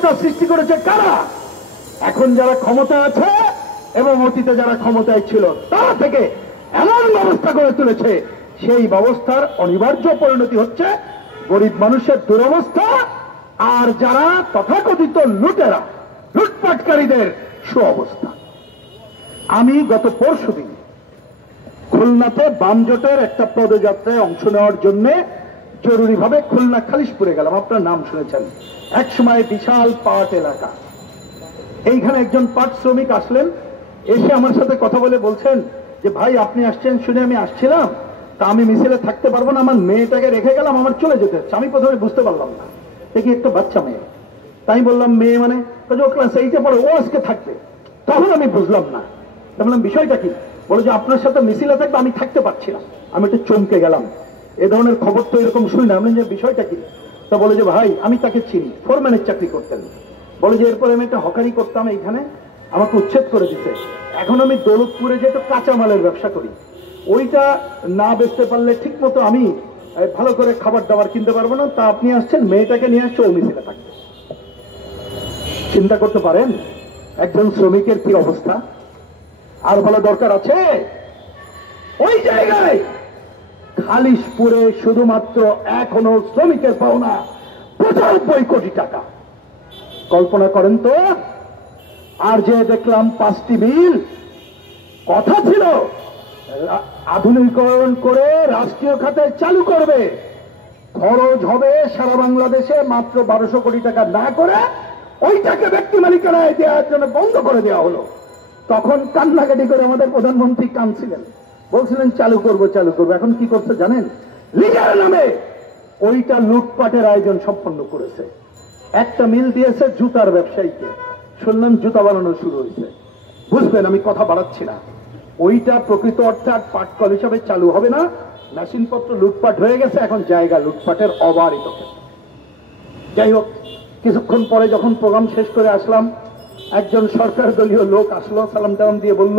অবস্থা সৃষ্টি করেছে কারা? এখন যারা ক্ষমতা আছে এবং অতীতে যারা ক্ষমতায় ছিল তারা থেকে এমন ব্যবস্থা করে তুলেছে, সেই ব্যবস্থার অনিবার্য পরিণতি হচ্ছে গরিব মানুষের দুরবস্থা, আর যারা তথাকথিত লুটেরা, লুটপাটকারীদের সুঅবস্থা। আমি গত পরশুদিন খুলনাতে বাম জোটের একটা পদযাত্রায় অংশ নেওয়ার জন্য জরুরিভাবে খুলনা খালিশপুরে গেলাম। আপনার নাম শুনেছেন, একসময় বিশাল পাট এলাকা। এইখানে একজন পাট শ্রমিক আসলেন, এসে আমার সাথে কথা বলে বলছেন যে ভাই আপনি আসছেন শুনে আমি আসছিলাম, তা আমি মিছিলে থাকতে পারবো না, আমার মেয়েটাকে রেখে গেলাম, আমার চলে যেতে হচ্ছে। আমি প্রথমে বুঝতে পারলাম না, দেখি একটা বাচ্চা মেয়ে। তাই বললাম মেয়ে মানে? ও ক্লাস 8-এ পড়ে, ও আজকে থাকবে। তখন আমি বুঝলাম না, বললাম বিষয়টা কি? বলে যে আপনার সাথে মিছিলে থাকবে, আমি থাকতে পারছি না। আমি একটু চমকে গেলাম, এ ধরনের খবর তো এরকম শুনি না। আমি যে বিষয়টা কি? তা বলে যে ভাই আমি তাকে চিনি, ফোরম্যানের চাকরি করতেন। বলে যে এরপরে আমি একটা হকারি করতাম এইখানে, আমাকে উচ্ছেদ করে দিতে। এখন আমি দৌলতপুরে যে একটু কাঁচামালের ব্যবসা করি, ওইটা না বেচতে পারলে ঠিক মতো আমি ভালো করে খাবার দাবার কিনতে পারবো না। তা আপনি আসছেন, মেয়েটাকে নিয়ে আসছে, ও মিছিলে থাকবে। চিন্তা করতে পারেন একজন শ্রমিকের কি অবস্থা? আর ভালো দরকার আছে? ওই জায়গায় খালিশপুরে শুধুমাত্র এখনো শ্রমিকের পাওনা 95 কোটি টাকা। কল্পনা করেন তো। আর যে দেখলাম 5টি বিল, কথা ছিল আধুনিকরণ করে রাষ্ট্রীয় খাতে চালু করবে, খরচ হবে সারা বাংলাদেশে মাত্র 1200 কোটি টাকা না করে ওইটাকে ব্যক্তি মালিকানায় দেওয়ার জন্য বন্ধ করে দেওয়া হলো। তখন কান্নাকাটি করে আমাদের প্রধানমন্ত্রী কাঁদছিলেন, বলছিলেন চালু করবো চালু করবো। এখন কি করছে জানেন? লীগের নামে ওইটা লুটপাটের আয়োজন সম্পন্ন করেছে। একটা মিল দিয়েছে জুতার ব্যবসায়ীকে, শুনলাম জুতা বানানো শুরু হয়েছে। বুঝবেন, আমি কথা বাড়াচ্ছি না। ওইটা প্রকৃত অর্থে আর পাটকল হিসাবে চালু হবে না, মেশিনপত্র লুটপাট হয়ে গেছে, এখন জায়গা লুটপাটের অবারিত। যাই হোক, কিছুক্ষণ পরে যখন প্রোগ্রাম শেষ করে আসলাম, একজন সরকার দলীয় লোক আসলো, সালাম টালাম দিয়ে বলল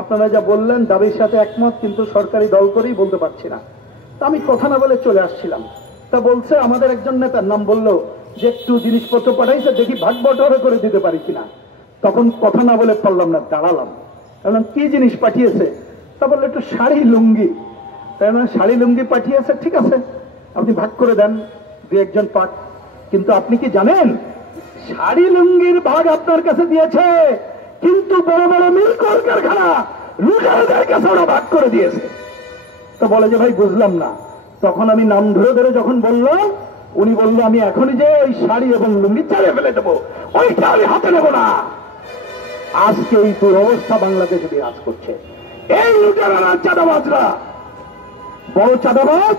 আপনারা যা বললেন দাবির সাথে একমত, কিন্তু সরকারি দল করেই বলতে পারছি না। তা আমি কথা না বলে চলে আসছিলাম। তা বলছে আমাদের একজন নেতার নাম বলল যে একটু জিনিসপত্র পাঠাইছে, দেখি ভাগ বটরে করে দিতে পারি কিনা। তখন কথা না বলে পারলাম না, দাঁড়ালাম। বললাম কি জিনিস পাঠিয়েছে? তা বললো একটু শাড়ি লুঙ্গি। তাই মানে শাড়ি লুঙ্গি পাঠিয়েছে, ঠিক আছে আপনি ভাগ করে দেন, 2-1 পাক। কিন্তু আপনি কি জানেন শাড়ি লুঙ্গির ভাগ আপনার কাছে দিয়েছে, কিন্তু বড় বড় মিল কলকারখানা লুটারদের কাছে ওরা ভাগ করে দিয়েছে। তো বলে যে ভাই বুঝলাম না। তখন আমি নাম ধরে ধরে যখন বললাম, উনি বললো আমি এখনই যে ওই শাড়ি এবং লুঙ্গি চালিয়ে ফেলে দেবো, ওইটা আমি হাতে নেবো না। আজকে এই দুরবস্থা বাংলাদেশে বিরাজ করছে। এই লুটেরারা, চাঁদাবাজরা, বড় চাঁদাবাজ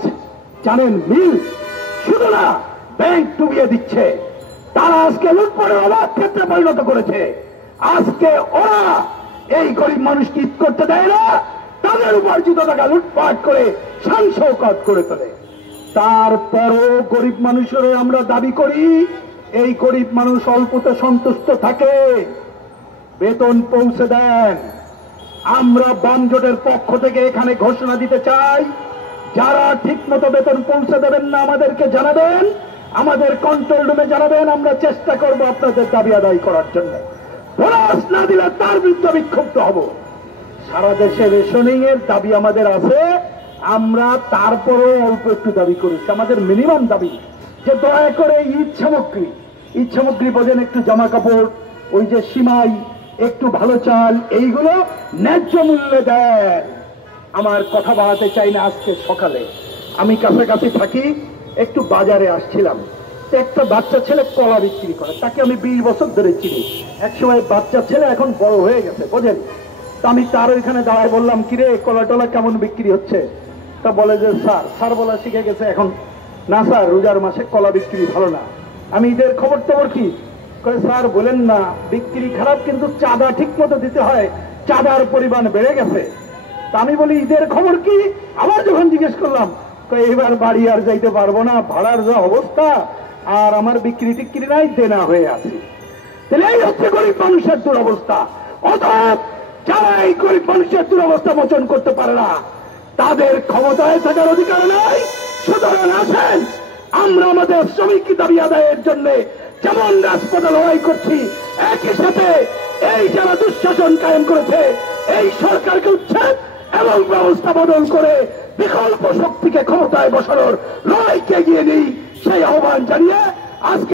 জানেন, মিল শুধু না ব্যাংক ডুবিয়ে দিচ্ছে। তারা আজকে লুটপাটের অবাধ ক্ষেত্রে পরিণত করেছে। আজকে ওরা এই গরিব মানুষকে ঈদ করতে দেয় না, তাদের উপার্জিত টাকা লুটপাট করে শান শৌকত করে তোলে। তারপরও গরিব মানুষের আমরা দাবি করি, এই গরিব মানুষ অল্পতে সন্তুষ্ট থাকে, বেতন পৌঁছে দেন। আমরা বাম জোটের পক্ষ থেকে এখানে ঘোষণা দিতে চাই, যারা ঠিক মতো বেতন পৌঁছে দেবেন না আমাদেরকে জানাবেন, আমাদের কন্ট্রোল রুমে জানাবেন, আমরা চেষ্টা করব আপনাদের দাবি আদায় করার জন্য। বোনাস না দিলে তার বিরুদ্ধে বিক্ষুব্ধ হব। সারা দেশে রেশনিং এর দাবি আমাদের আছে, আমরা তারপরও অল্প একটু দাবি করেছি। আমাদের মিনিমাম দাবি যে দয়া করে ঈদ সামগ্রী বোঝেন, একটু জামা কাপড়, ওই যে সিমাই, একটু ভালো চাল, এইগুলো ন্যায্য মূল্যে দেন। আমার কথা বাড়াতে চাই না। আজকে সকালে আমি কাছাকাছি থাকি, একটু বাজারে আসছিলাম, একটা বাচ্চা ছেলে কলা বিক্রি করে, তাকে আমি 20 বছর ধরে চিনি। একসময় বাচ্চা ছেলে, এখন বড় হয়ে গেছে, বোঝেন। তা আমি তার ওইখানে দাঁড়ায় বললাম কিরে কলা টলা কেমন বিক্রি হচ্ছে? তা বলে যে স্যার বলা শিখে গেছে এখন। না স্যার, রোজার মাসে কলা বিক্রি ভালো না। আমি ঈদের খবর টবর কি? স্যার বলেন না, বিক্রি খারাপ, কিন্তু চাঁদা ঠিক মতো দিতে হয়, চাঁদার পরিমাণ বেড়ে গেছে। তা আমি বলি ঈদের খবর কি? আবার যখন জিজ্ঞেস করলাম, এবার বাড়ি আর যাইতে পারবো না, ভাড়ার যা অবস্থা, আর আমার বিক্রি টিক্রি নাই, দেনা হয়ে আছে। তাহলে এই হচ্ছে গরিব মানুষের দুরবস্থা। অতএব যারা এই গরিব মানুষের দুরবস্থা মোচন করতে পারে না, তাদের ক্ষমতায় থাকার অধিকার নাই। সুতরাং আসেন, আমরা আমাদের শ্রমিক দাবি আদায়ের জন্য যেমন রাজপথে লড়াই করছি, একই সাথে এই যারা দুঃশাসন কায়েম করেছে এই সরকারকে উচ্ছেদ এবং ব্যবস্থা বদল করে বিকল্প শক্তিকে ক্ষমতায় বসানোর লড়াইকে এগিয়ে নিই, সেই আহ্বান জানিয়ে আজকে